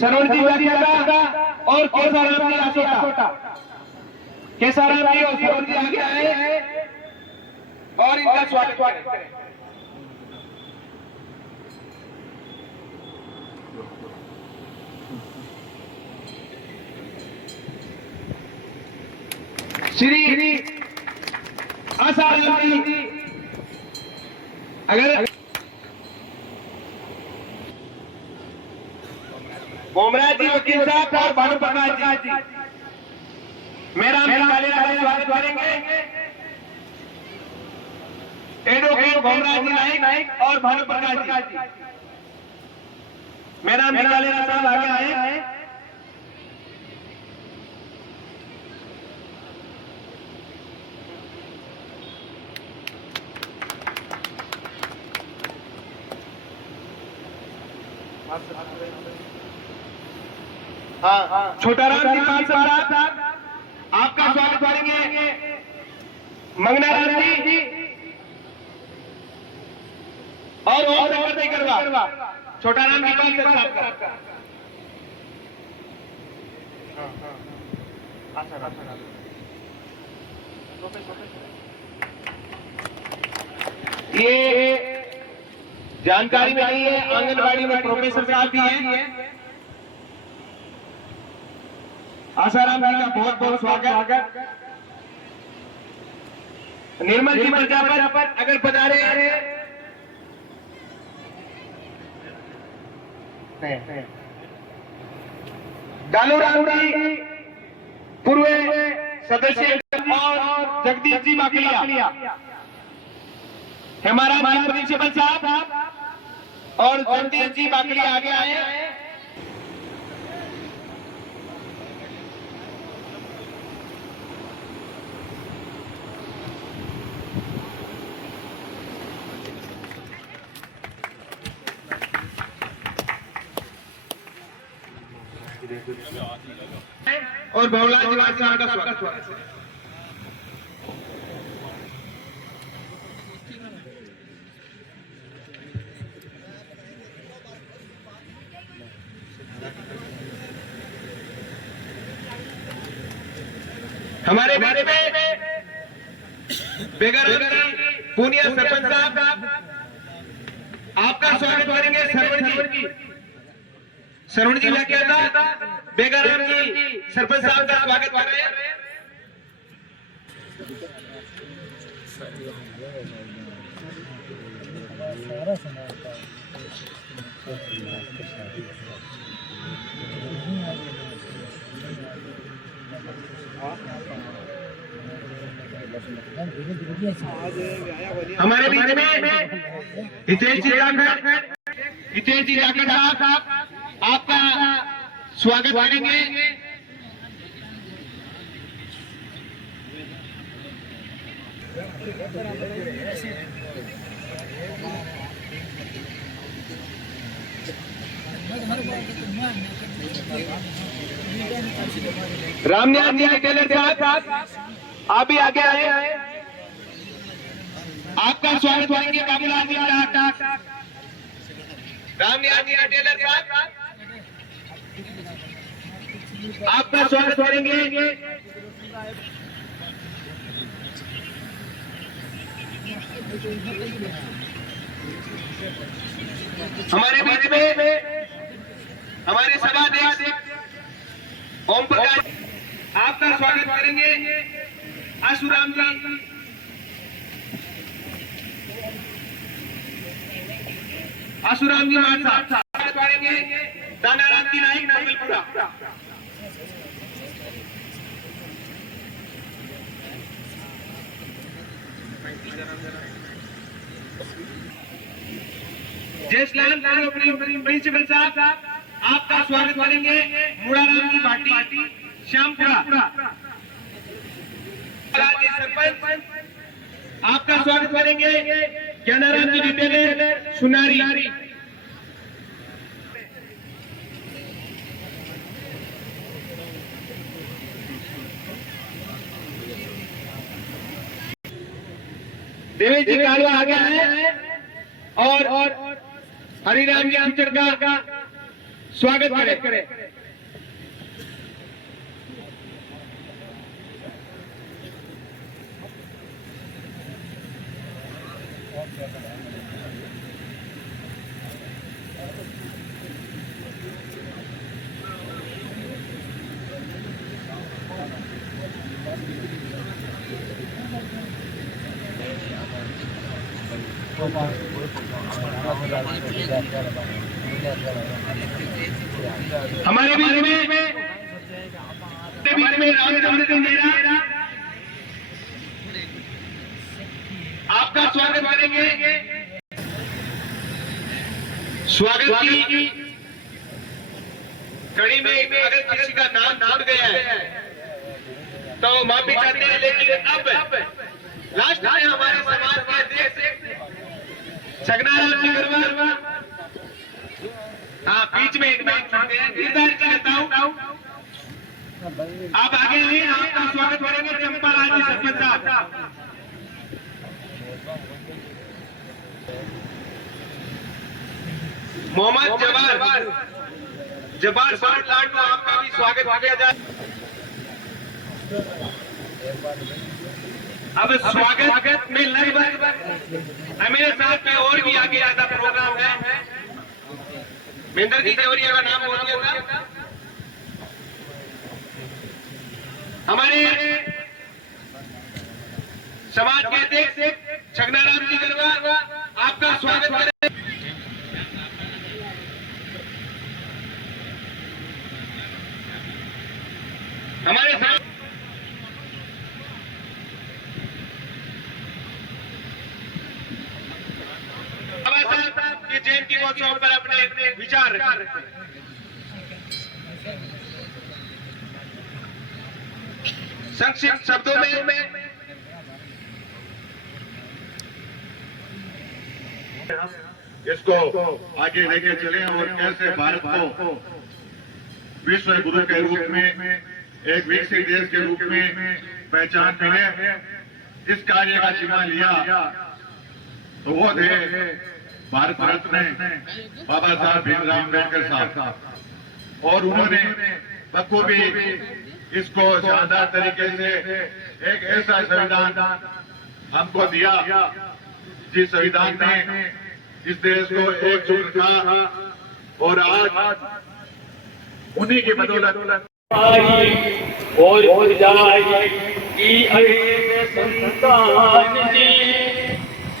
सरवण जी व्याख्याता और केसाराम जी आसोटा। केसाराम जी और सरवण जी आगे आए और इनका स्वागत करें। श्री आसाराम जी अगर बोमरा जी वकील साहब और भानु प्रकाश जी मेरा स्वागत करेंगे। एडवोकेट बोमरा जी नाइक और भानु प्रकाश जी मेरा साहब आगे आए। हाँ, छोटाराम जी पाल साहब आपका स्वागत करेंगे। मंगनाराम जी और करवा छोटाराम जी पाल साहब का ये जानकारी में नहीं है, आंगनबाड़ी में प्रोफेसर साहब भी हैं। आसाराम जी का बहुत बहुत स्वागत। निर्मल जी प्रजापत अगर पधारे डालूराम जी पूर्व सदस्य और जगदीश जी बाकलिया हमारा प्रिंसिपल साहब और जगदीश जी बाकलिया आगे आए। और बहुला जी का स्वागत। हमारे बीच में बेगराम जी पूनिया सरपंच साहब आपका स्वागत करेंगे। सरवण जी व्याख्याता बेगराम जी सरपंच साहब का स्वागत कर रहे हैं। हमारे बीच में हितेश जी जाखड़ साहब आपका स्वागत करेंगे। रामनिवास जी टेलर साहब आप भी आगे आए, आपका स्वागत करेंगे। बाबूलाल जी रामनिवास जी टेलर साहब आपका स्वागत करेंगे। हमारे बीच में हमारे सभाध्यक्ष ओम प्रकाश आपका स्वागत करेंगे। आशुराम जी मान साहब स्वागत करेंगे। दानाराम जी नाइक नागलपुरा जयसलाल प्रिंसिपल साहब आपका स्वागत करेंगे। मुड़ाराम की पार्टी श्यामपुरा सरपंच आपका स्वागत करेंगे। ज्ञानाराम जी विद्यालय सुनारी देवेश जी कालवा आ गया है और हरिराम जी अंचड़ का स्वागत करें। हमारे बीच में रामचंद्र सिंह देरा आपका स्वागत करेंगे। स्वागत की कड़ी में अगर किसी का नाम छूट गया है तो माफी चाहते हैं, लेकिन अब लास्ट में हमारे समाज के अध्यक्ष छगनाराम जी गरवा, हाँ बीच में एक बात छोड़ते हैं, गिरधारी जी बताओ आप आगे आइए, आपका स्वागत करेंगे चंपा राजी सरपंच साहब। मोहम्मद जबार साहब लाड को आपका भी स्वागत किया जाए। अब स्वागत में लगभग मेरे साथ में और भी आगे ज्यादा प्रोग्राम है। महेंद्र जी देवरिया का नाम बोल दिया था। हमारे समाज के अध्यक्ष छगनाराम जी गरवा आपका स्वागत करें। हमारे साथ जयंती महोत्सव पर अपने विचार संक्षिप्त शब्दों में इसको आगे लेके चले और कैसे भारत को विश्व गुरु के रूप में, एक विकसित देश के रूप में पहचान मिले। इस कार्य का जिम्मा लिया तो वो थे भारत रत्न बाबा साहब भीमराव अम्बेडकर साहब, और उन्होंने बखूबी इसको शानदार तरीके से एक ऐसा संविधान हमको दिया जिस संविधान ने इस देश को एकजुट रखा, और आज उन्हीं की बदौलत और जाए की संतान जी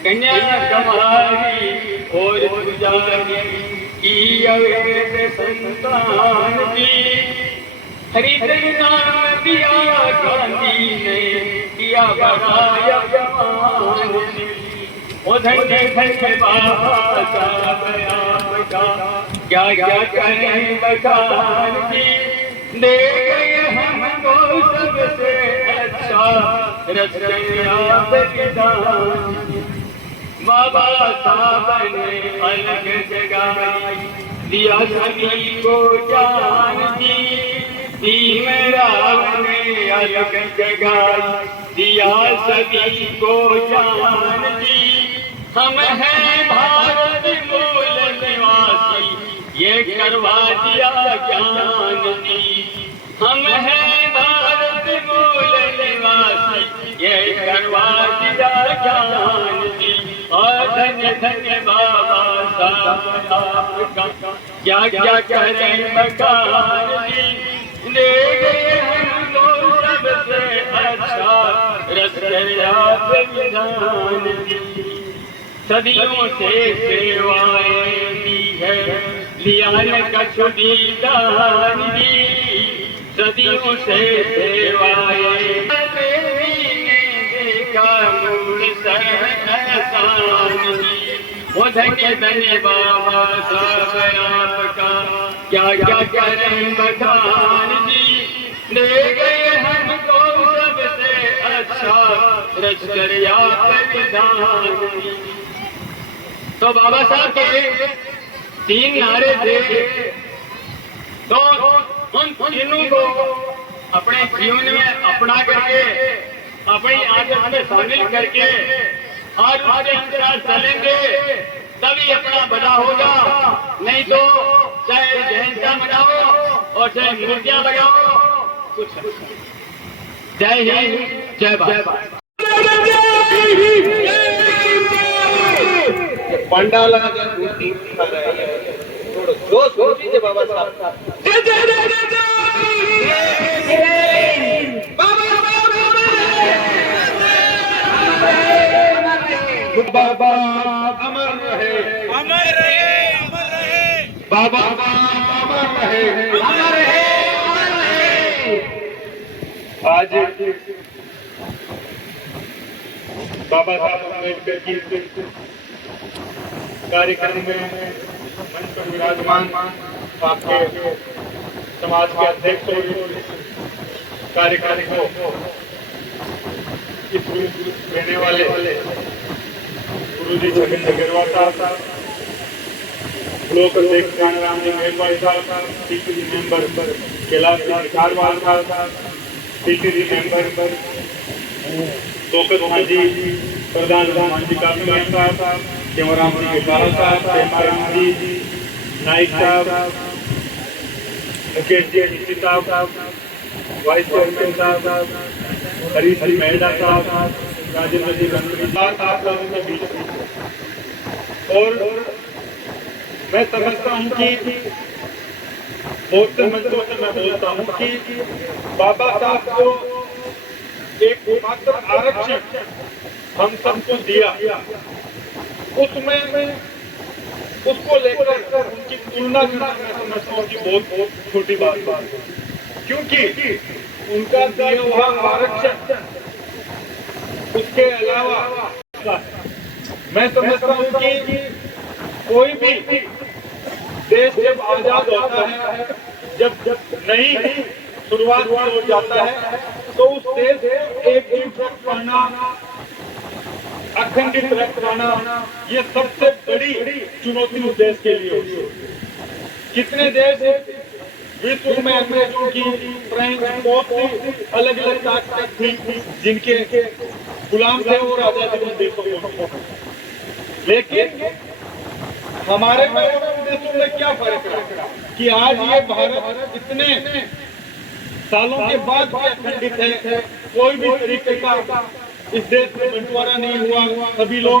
कन्या कमारी और पुजारी की अवैध संतान जी। हरिजन नाम दिया गांधी ने, किया बनाया जवान जी। धन्य धन्य बाबा साहब आपका क्या क्या करें बखान जी। दे गए हमको सबसे अच्छा रचना बलिदान। बाबा साहब ने अलग जगाई दिया सभी को जान जी। भीमराव ने अलग जगाई दिया सभी को जान जी। हम हैं भारत मूल निवासी, ये करवा दिया ज्ञान जी। हम हैं भारत मूल निवासी, ये करवा दिया ज्ञान जी। और धन्य धन्य बाबा साहब आपका क्या क्या करें बखान जी। ले गए हमको सबसे अच्छा रचना बलिदान जी। सदियों से सेवाएं दी है, लिया न कछु दीदान जी। सदियों से सेवाएं देखा नूर सहसान जी। वो धन्य धन्य बाबा साहब आपका क्या क्या करें बखान जी। ले गए हमको सबसे अच्छा रचना बलिदान जी। तो बाबा साहब के 3 नारे थे, तो उन तीनों को अपने जीवन में अपना करके, अपनी आदत में शामिल करके और उसके अनुसार चलेंगे तभी अपना भला होगा। नहीं तो चाहे जयंतियां मनाओ और चाहे मूर्तियां लगाओ, कुछ जय हिंद जय भारत। पंडाल जो सोचिए बाबा साहब बाबा अमर रहे, अमर रहे, अमर रहे, बाबा अमर रहे, अमर रहे, अमर रहे। आज बाबा साहब अम्बेडकर की कार्यक्रम में मंच पर विराजमान आपके समाज के अध्यक्ष और कार्यक्रम को इस देने वाले गुरुजी छगन अग्रवाल साहब, ब्लॉक अध्यक्ष कानाराम जी मेहरबानी साहब, टीपीसी मेंबर कैलाश कारवाल साहब, टीपीसी मेंबर शौकत मांझी, प्रधान मांझी काफी साहब, केवराम जी केपाल साहब, केमाराम जी नाइक साहब, मुकेश जी निश्ची साहब, वाइस चेयरमैन साहब, हरीश जी मेहरा साहब, राजेंद्र जी गंगरी साहब लोगों के बीच। और मैं समझता हूँ कि बहुत से मंचों से मैं बोलता हूँ कि बाबा साहब को एक मात्र आरक्षण हम सबको दिया, उसमें उसको लेकर उनकी तुलना करना मैं समझता हूँ कि बहुत छोटी बात है, क्योंकि उनका दिया हुआ आरक्षण उसके अलावा मैं समझता हूँ कि कोई भी देश जब आजाद होता है, जब नई शुरुआत हो जाता है, तो उस देश को एकजुट रख पाना, अखंडित रख पाना, ये सबसे बड़ी चुनौती उस देश के लिए होती है। कितने देश विश्व में अंग्रेजों की फ्रेंच बहुत सी अलग अलग ताकत थी जिनके गुलाम थे और आजादी उन देशों को, लेकिन हमारे देशों में क्या फर्क है कि आज ये भारत इतने सालों के बाद भी अखंडित है, कोई भी तरीके का इस देश में बंटवारा नहीं हुआ, सभी लोग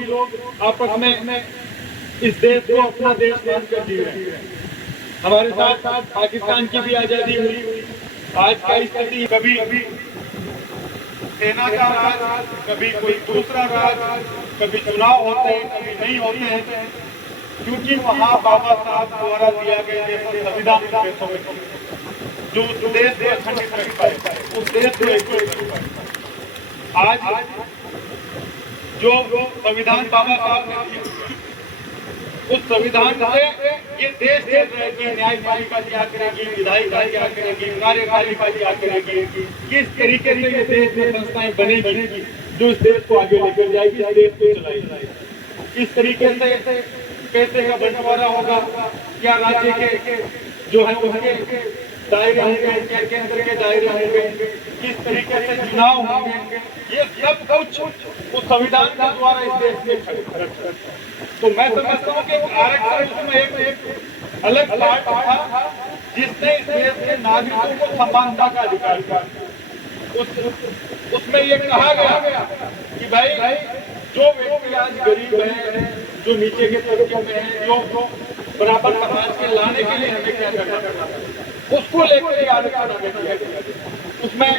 आपस में इस देश को अपना देश मानकर जी रहे हैं। हमारे साथ पाकिस्तान की भी आजादी हुई, आज की स्थिति कभी सेना का राज, कभी कोई दूसरा राज, कभी चुनाव होते हैं, कभी नहीं होते हैं, क्योंकि वहाँ बाबा साहब द्वारा दिया गया संविधान जो देश को अखंडित रखता है, उस देश को एकजुट रखता है। आज जो संविधान बाबा साहब ने दिया, उस संविधान से ये देश चल रहा है कि न्यायपालिका क्या करेगी, विधायिका क्या करेगी, कार्यपालिका क्या करेगी, किस तरीके से ये देश में संस्थाएं बनेगी जो इस देश को आगे लेकर जाएगी, इस देश को चलाएगी। इस तरीके से पैसे का बंटवारा होगा, क्या राज्य के जो है उसके दायरे होंगे, क्या केंद्र के दायरे होंगे, किस तरीके से चुनाव होंगे, ये सब कुछ उस संविधान के द्वारा इस देश में। तो मैं समझता हूँ कि आरक्षण उसमें एक अलग पार्ट था जिसने इस देश के नागरिकों को समानता का अधिकार दिया। उसमें ये कहा गया कि भाई जो व्यक्ति आज गरीब है, जो नीचे के तबके में है, जो बराबर समाज के लाने के लिए हमें क्या करना है, उसको लेकर आरक्षण हमें दिया गया। उसमें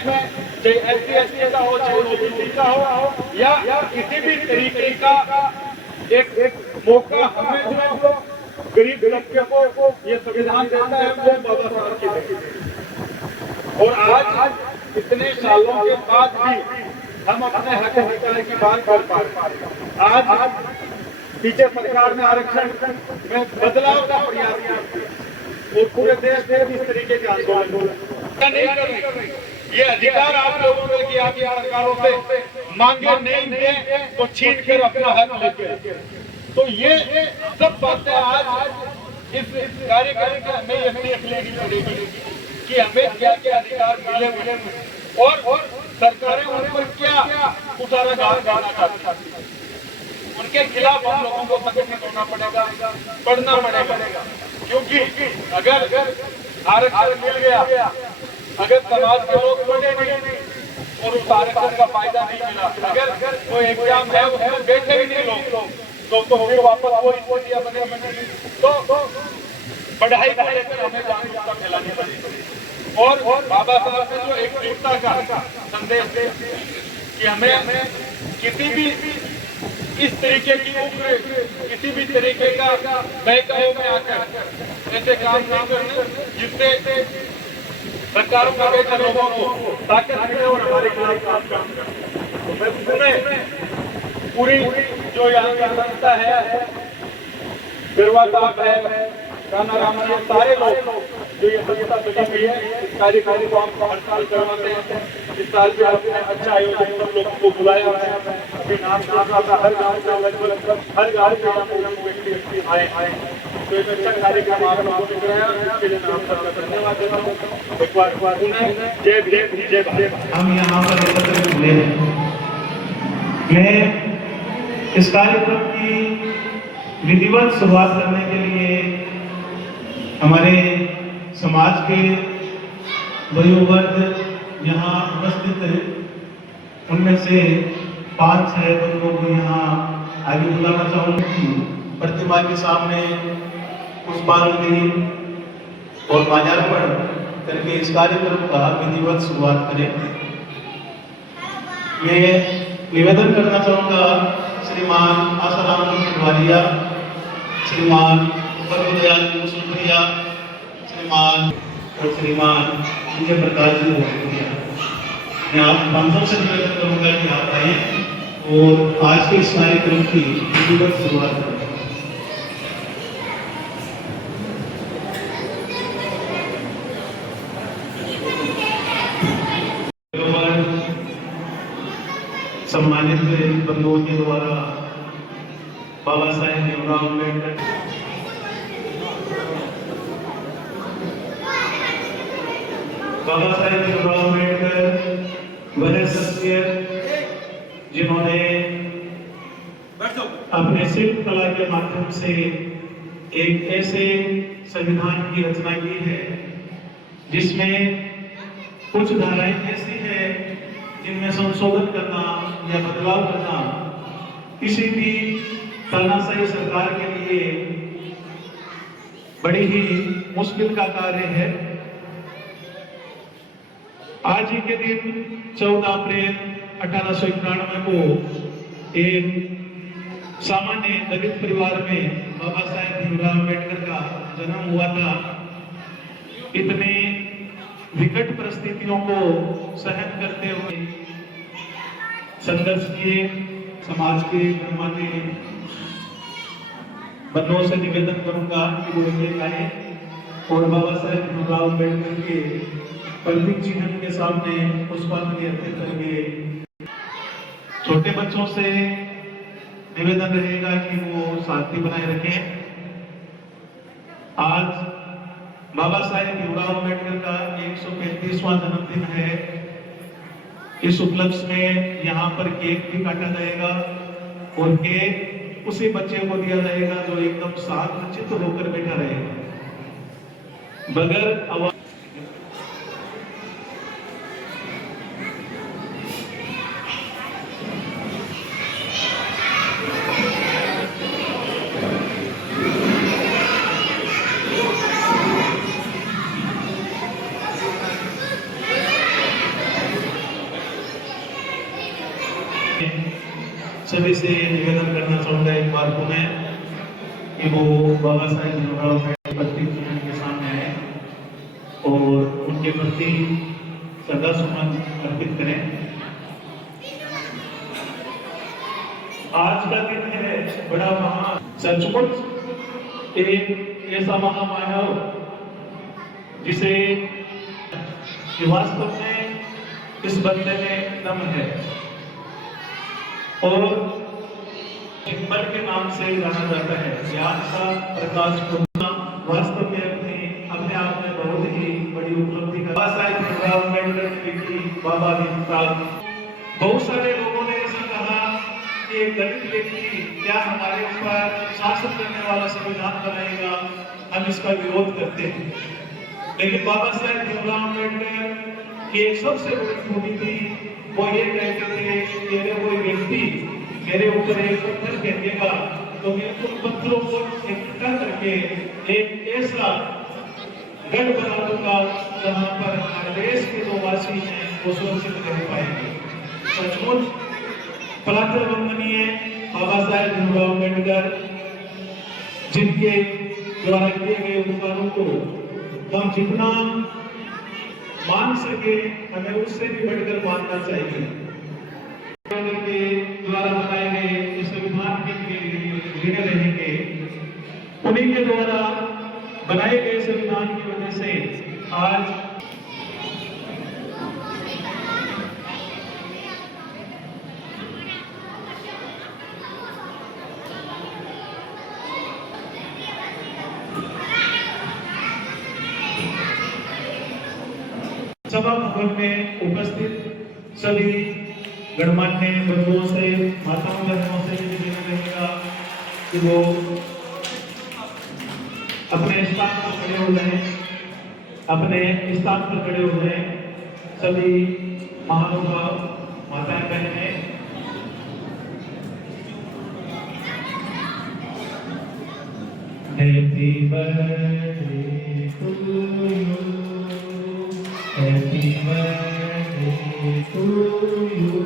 चाहे SC/ST का हो, चाहे OBC का हो, या किसी भी तरीके का एक मौका हमें जो गरीब तबके को ये संविधान देता है, वो बाबा साहब की देते। और आज इतने सालों के बाद भी हम अपने हक अधिकार की बात कर पा रहे। आज पीछे सरकार ने आरक्षण में बदलाव का प्रयास किया और पूरे देश में इस तरीके के आंदोलन नहीं कर रही। ये अधिकार आप लोगों को कि आप सरकारों से मांगे नहीं दे तो छीन कर अपना हक लेके, तो ये सब बातें आज इस कार्यक्रम के हमें ये देख लेनी पड़ेगी कि हमें क्या क्या अधिकार मिले और सरकारें उन पर क्या उतारा गाना चाहती है। उनके खिलाफ हम लोगों को संगठित होना पड़ेगा, पढ़ना पड़ेगा, क्योंकि अगर आरक्षण मिल गया, अगर समाज के लोग पढ़े नहीं और उस आरक्षण का फायदा नहीं मिला, अगर कोई एग्जाम है उसमें बैठे ही नहीं लोग, तो फिर वापस वो स्थितियां बने। तो पढ़ाई को लेकर हमें जागरूकता फैलानी पड़ेगी और बाबा साहब ने जो एकजुटता का संदेश दे कि हमें किसी भी इस तरीके की उग्र, किसी भी तरीके का बहकावे में आकर ऐसे काम नहीं करने जिससे सरकारों का बेटा लोगों को ताकत मिले और हमारे खिलाफ काम करें। पूरी जो यहाँ की संस्था है, बिरवा साहब है, काना राम जी, सारे लोग जो ये संस्था बनी हुई है, इस कार्यक्रम को हम हर साल करवाते हैं। इस साल भी आपने अच्छा आयोजन सब लोगों को बुलाया है। अभी नाम था हर गाँव से लगभग हर गाँव से हम व्यक्ति आए। तो एक अच्छा कार्यक्रम आप लोगों ने कराया, इसके लिए मैं आप सबका धन्यवाद देता हूँ। एक बार जय भीम जय भारत। हम यहाँ पर एकत्र हुए हैं। मैं इस कार्यक्रम की विधिवत शुरुआत करने के लिए हमारे समाज के वयोवर्ग यहाँ उपस्थित है, उनमें से 5-6 बंदों को यहाँ आगे बुलाना चाहूँगी। प्रतिमा के सामने पुष्पांजलि और माल्यार्पण करके इस कार्यक्रम का विधिवत शुरुआत करें। मैं निवेदन करना चाहूँगा श्रीमान आसाराम पटवारिया, श्रीमान परमदयाल सुप्रिया, श्रीमान और श्रीमान विजय प्रकाश जी भोजपुरिया। मैं आप 500 से निवेदन करूँगा कि आप आए और आज के इस कार्यक्रम की विधिवत शुरुआत करें। सम्मानित बंधुओं के द्वारा बाबा साहेब भीमराव अम्बेडकर वह शख्सियत जिन्होंने अपने शिल्प कला के माध्यम से एक ऐसे संविधान की रचना की है जिसमें कुछ धाराएं ऐसी है जिनमें संशोधन करना या बदलाव करना किसी भी तानाशाही सरकार के लिए बड़ी ही मुश्किल का कार्य है। आज ही के दिन 14 अप्रैल 1891 को एक सामान्य दलित परिवार में बाबा साहेब भीमराव अम्बेडकर का जन्म हुआ था। इतने विकट परिस्थितियों को सहन करते हुए संघर्ष किए। समाज के गणमान्य बंधुओं से निवेदन करूंगा कि वो एक आए और बाबा साहेब भीमराव अम्बेडकर के प्रतीक चिन्ह के सामने पुष्पांजलि अर्पित करके छोटे बच्चों से निवेदन रहेगा कि वो शांति बनाए रखें। आज बाबा साहेब भीमराव अम्बेडकर का 135वां जन्मदिन है। इस उपलक्ष्य में यहाँ पर केक भी काटा जाएगा और केक उसी बच्चे को दिया जाएगा जो एकदम शांतचित्त होकर बैठा रहेगा बगैर आवाज। सभी से निवेदन करना चाहूंगा एक बार पुनः कि वो बाबा साहेब भीमराव अम्बेडकर प्रतीक चिन्ह के सामने आए और उनके प्रति श्रद्धा सुमन अर्पित करें। आज का दिन है बड़ा महान, सचमुच एक ऐसा महामानव जिसे वास्तव में इस बंदे में दम है और हिम्मत के नाम से जाना जाता है। ज्ञान का प्रकाश खोलना वास्तव में अपने आप में बहुत ही बड़ी उपलब्धि है। बाबा साहेब भीमराव अम्बेडकर की बाबा भीमराव, बहुत सारे लोगों ने ऐसा कहा कि एक दलित व्यक्ति क्या हमारे ऊपर शासन करने वाला संविधान बनाएगा, हम इसका विरोध करते हैं। लेकिन बाबा साहेब भीमराव अम्बेडकर की एक सबसे बड़ी खूबी थी, वो ये कहते थे कि अगर कोई व्यक्ति मेरे ऊपर एक पत्थर फेंकेगा तो मैं उन पत्थरों को इकट्ठा करके एक ऐसा गढ़ बना दूंगा जहां पर हमारे देश के जो वासी हैं वो सुरक्षित रह पाएंगे। सचमुच पराक्रम वंदनीय बाबा साहेब भीमराव अम्बेडकर, जिनके द्वारा किए गए उपकारों को हम जितना मान सके हमें उससे भी बढ़कर मानना चाहिए। के द्वारा बनाए गए संविधान के ऋणी रहेंगे, उन्हीं के द्वारा बनाए गए संविधान की वजह से आज सभा भवन में उपस्थित सभी गणमान्य बंधुओं से, माताओं बहनों से निवेदन रहेगा कि वो अपने स्थान पर खड़े हो जाएं, अपने स्थान पर खड़े हो जाएं। सभी महानुभाव, माताएं बहनें, happy birthday to you, happy birthday to you,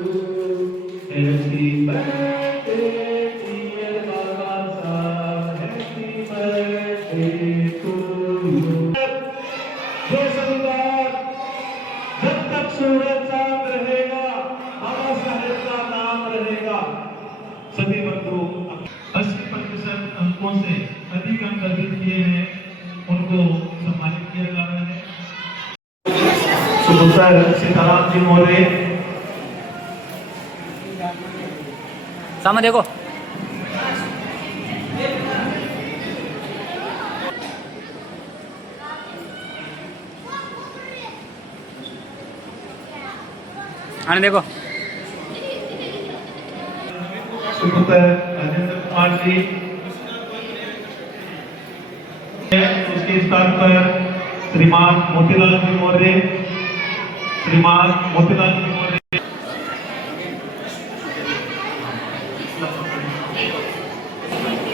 happy birthday dear Baba Sahab, happy birthday to you. जय सरदार, जब तक सूरज चांद रहेगा बाबा साहेब का नाम रहेगा। सभी बंधु 80% अंकों से अधिक अंक अर्जित किए हैं, उनको सम्मानित किया जा रहा है। सुपुत्र सीताराम जी मौर्य, सामने देखो। आने देखो। सुपुत्र राजेंद्र कुमार जी, उसके स्थान पर श्रीमान मोतीलाल जी मौर्य, श्रीमान मोतीलाल जी मौर्य।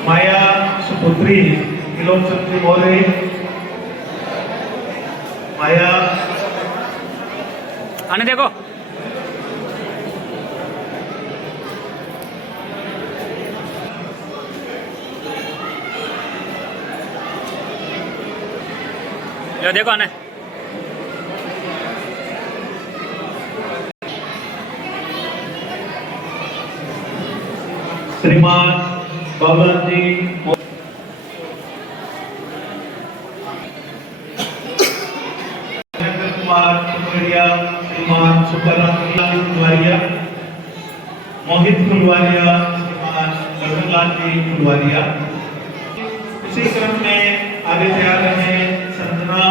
माया सुपुत्री त्रिलोचन जी मौर्य, माया। आने देखो। यो देखो आने। श्रीमान बाबूलाल जी, कुमार फुलवारिया, श्रीमान सुब्बाराम फुलवारिया, मोहित फुलवारिया, श्रीमान रतनलाल जी फुलवारिया। इसी क्रम में आगे तैयार रहे संजना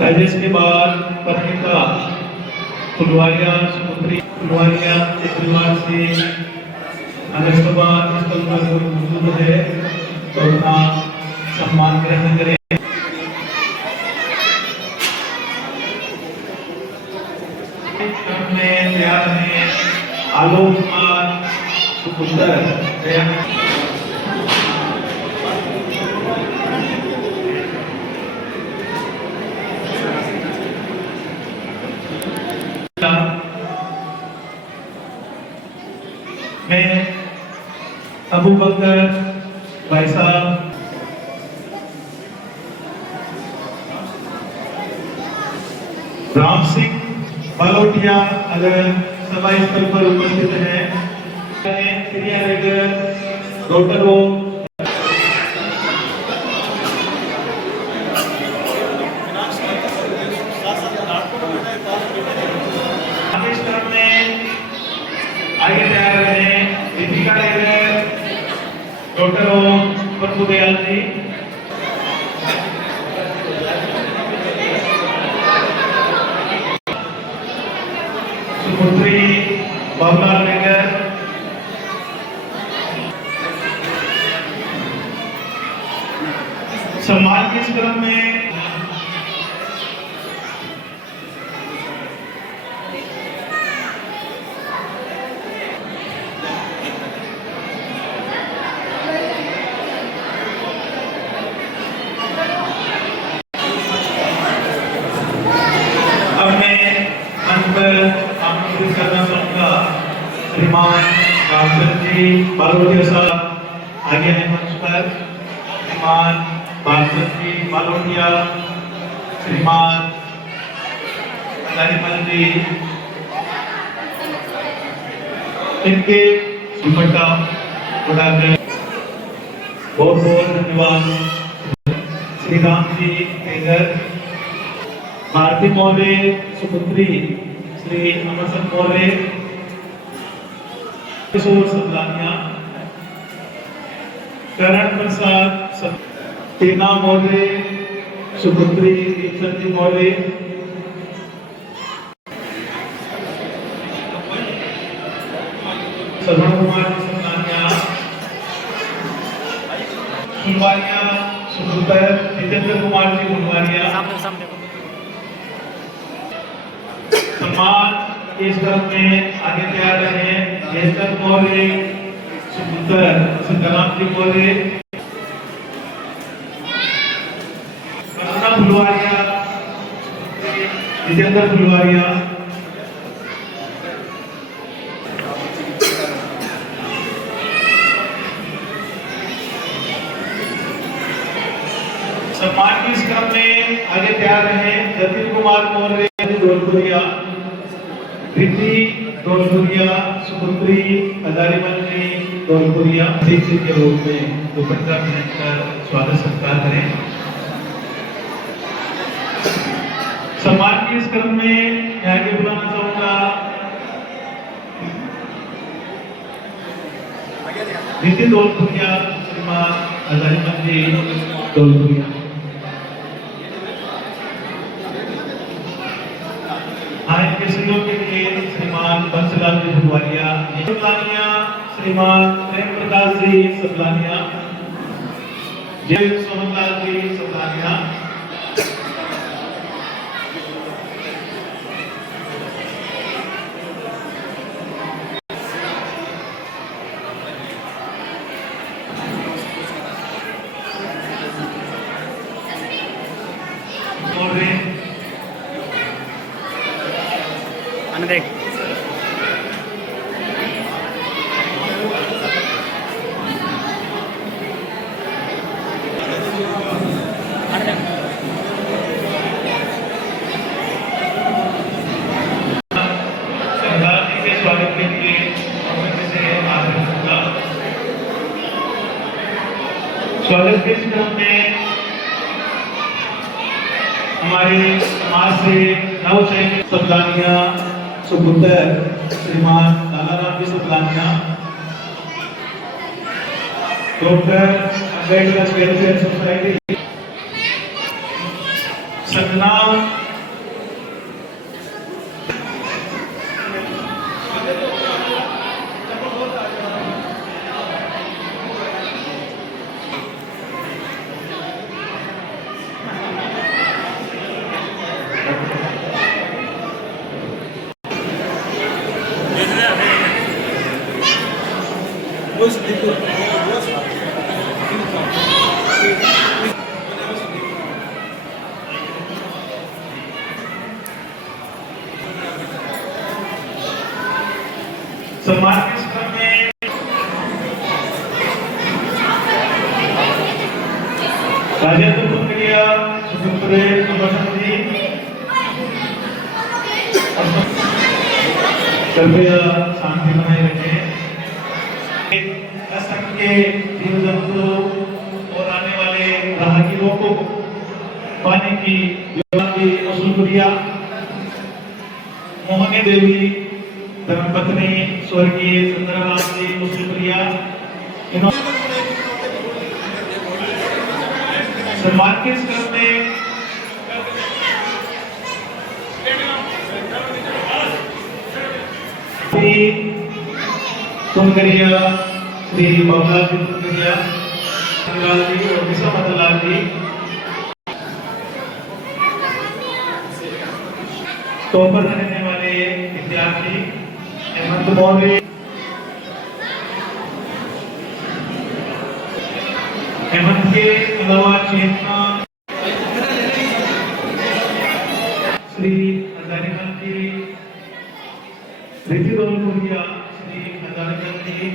राजेश के बाद परिणीता फुलवारिया, सुपुत्री फुलवारिया के परिवार से अगर सभा स्थल पर कोई मौजूद है तो उनका सम्मान ग्रहण करें। तैयार हैं आलोक कुमार सुपुत्र, मैं अबू बकर भाई साहब, राम सिंह बालोटिया अगर सभा स्थल पर उपस्थित हैं, क्रिया रेगर रोटरो आगे तैयार रहे दीपिका रेगर, डॉक्टर प्रभुदयाल जी, सुपुत्री बाबूलाल रेगर, आमंत्रित करना चाहूंगा श्रीमान रामचंद्र जी बालोटिया साहब आगे हैं मंच पर। श्रीमान बालचंद्र जी बालोटिया, श्रीमान हजारीमल जी, इनके दुपट्टा उड़ाकर बहुत बहुत धन्यवाद। श्री राम जी केगर, भारती मौर्य, सुपुत्री श्री अमरसन मौर्य, किशोर सबलानिया, करण प्रसाद टीना मौर्य, सुपुत्री दीपचंद जी मौर्य, श्रवण कुमार जी सबलानिया, फुलवारिया सुपुत्र जितेंद्र कुमार जी फुलवारिया। सामने सामने देखो। सम्मान इस क्रम में आगे तैयार रहे जयकर मौर्य, सुपुत्र सीताराम जी मौर्य, करुणा फुलवारिया, जितेंद्र फुलवारिया, सम्मान की इस क्रम में आगे तैयार रहे जतिन कुमार मौर्य डोलपुरिया, प्रीति डोलपुरिया, सुपुत्री हजारीमल जी डोलपुरिया दीक्षित के रूप में दुपट्टा पहनकर स्वागत सत्कार करें। सम्मान की इस क्रम में आगे बुलाना चाहूंगा प्रीति डोलपुरिया, श्रीमान हजारीमल जी डोलपुरिया। आज के सहयोग के लिए श्रीमान बंसलाल जी फुलवारिया, श्रीमान प्रेम प्रकाश जी सबलानिया, जय सोहनलाल जी सबलानिया, आने देख। आने देख। सरदार जी के स्वागत के लिए से आग्रह होगा। स्वागत के इस क्रम में हमारे समाज से नवचयनित सबलानिया सुपुत्र श्रीमान Lalaram ji Sablania, doctor Ambedkar welfare society Satnam, सम्मान के इस क्रम में राजेंद्र कुंडिया, सुपुत्र अमरसन जी, कृपया शांति बनाए रखें। असंख्य जीव जंतु और आने वाले राहगीरों को पानी की व्यवस्था शुक्रिया। मोहनी देवी धर्मपत्नी स्वर्गीय चंद्रराम जी मुस्लिमप्रिया, सम्मान के इस क्रम में तुमकरिया श्री बाबूलाल जी तुमकरिया जी और विश्वमतलाल जी, टॉपर रहने वाले विद्यार्थी हेमंत मौर्य, हेमंत के अलावा चेतना श्री हजारीमल जी, रीति रोल पुरिया श्री हजारीचंद जी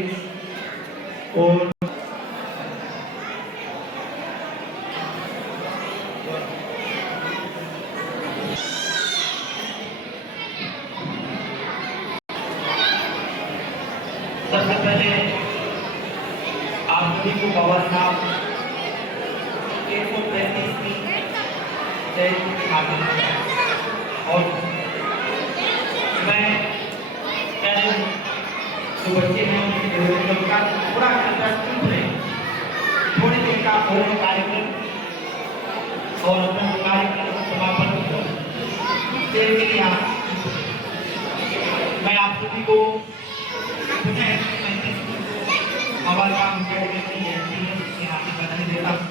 और सबसे पहले आप सभी को बाबा साहब 135वीं जयंती की हार्दिक और मैं पहले जो बच्चे हैं उनका पूरा थोड़ी देर का पूर्ण कार्यक्रम और अपना कार्यक्रम समापन के लिए मैं आप सभी को बाबा साहब की हार्दिक बधाई देता हूँ।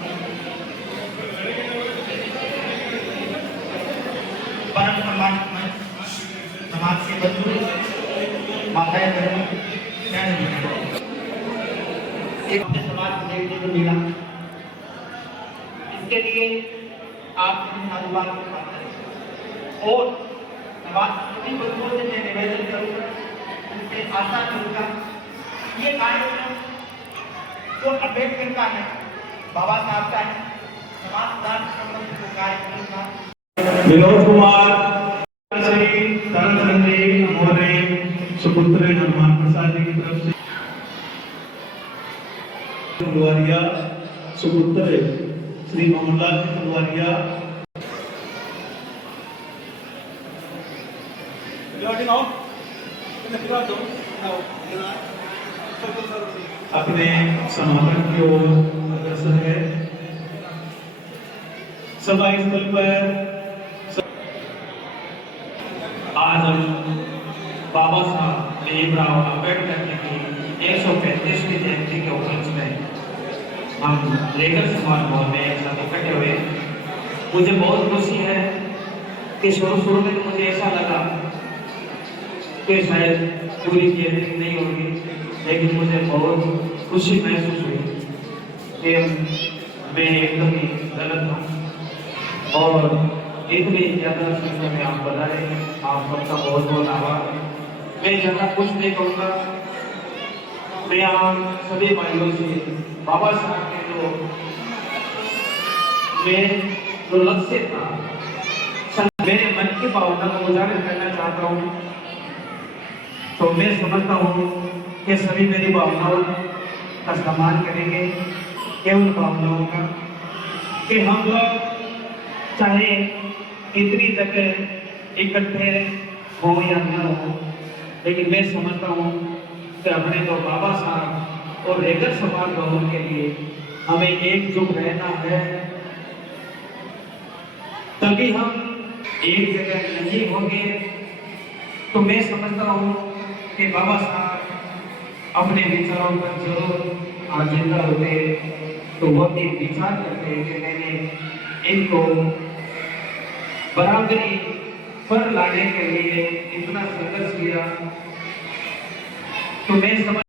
परम सम्मानित समाज के बंधु माताएं बहनों एक अपने समाज को देखने को मिला, इसके लिए आपसे साधुवाद के पात्र हैं और समाज सभी बंधुओं से मैं निवेदन करूंगा, उनसे आशा करूंगा ये कार्यक्रम जो अम्बेडकर का है, बाबा साहब का है, समाज सुधार से संबंधित कार्यक्रम का विनोद कुमार श्री तरन जी हमारे सुपुत्र हनुमान प्रसाद जी की तरफ से फुलवारिया सुपुत्र श्री मोहनलाल जी फुलवारिया अपने समापन की ओर अग्रसर है। सभा स्थल पर आज हम बाबा साहब भीमराव अम्बेडकर जी की 135वीं जयंती के उपलक्ष्य में हम लेकर समाज भवन में एक साथ इकट्ठे हुए। मुझे बहुत खुशी है कि शुरू में मुझे ऐसा लगा कि शायद पूरी जयंती नहीं होगी, लेकिन मुझे बहुत खुशी महसूस हुई कि मैं एकदम ही गलत था और इतनी ज्यादा संख्या में आप बता रहे हैं, आप सबका बहुत बहुत आभार। मैं ज्यादा कुछ नहीं कहूँगा, मैं आप सभी भाइयों से बाबा साहब के जो लक्ष्य था, मेरे मन की भावना को उजागर करना चाहता हूँ। तो मैं समझता हूँ कि सभी मेरी भावनाओं का सम्मान करेंगे, केवल भावनाओं का, कि हम लोग चाहे इतनी जगह इकट्ठे हो या न हो, लेकिन मैं समझता हूँ कि अपने तो बाबा साहब और रेगर समाज भवन के लिए हमें एकजुट रहना है, तभी हम एक जगह नहीं होंगे। तो मैं समझता हूँ कि बाबा साहब अपने विचारों पर जरूर आजिंदा होते, तो वो भी विचार करते कि मैंने इनको बराबरी पर लाने के लिए इतना संघर्ष किया। तो मैं समझ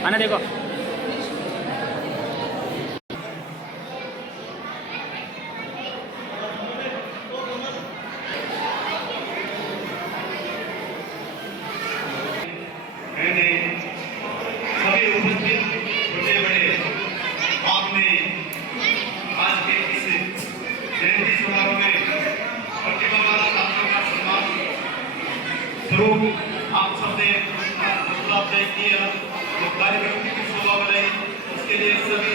आना देखो मैंने सभी उपस्थित छोटे बड़े आपने आज के इस जयंती समारोह में प्रतिभावान छात्रों का सम्मान स्वरूप आप सबने हौसला तय किया, जो कार्यक्रम की शोभा बनाई, उसके लिए सभी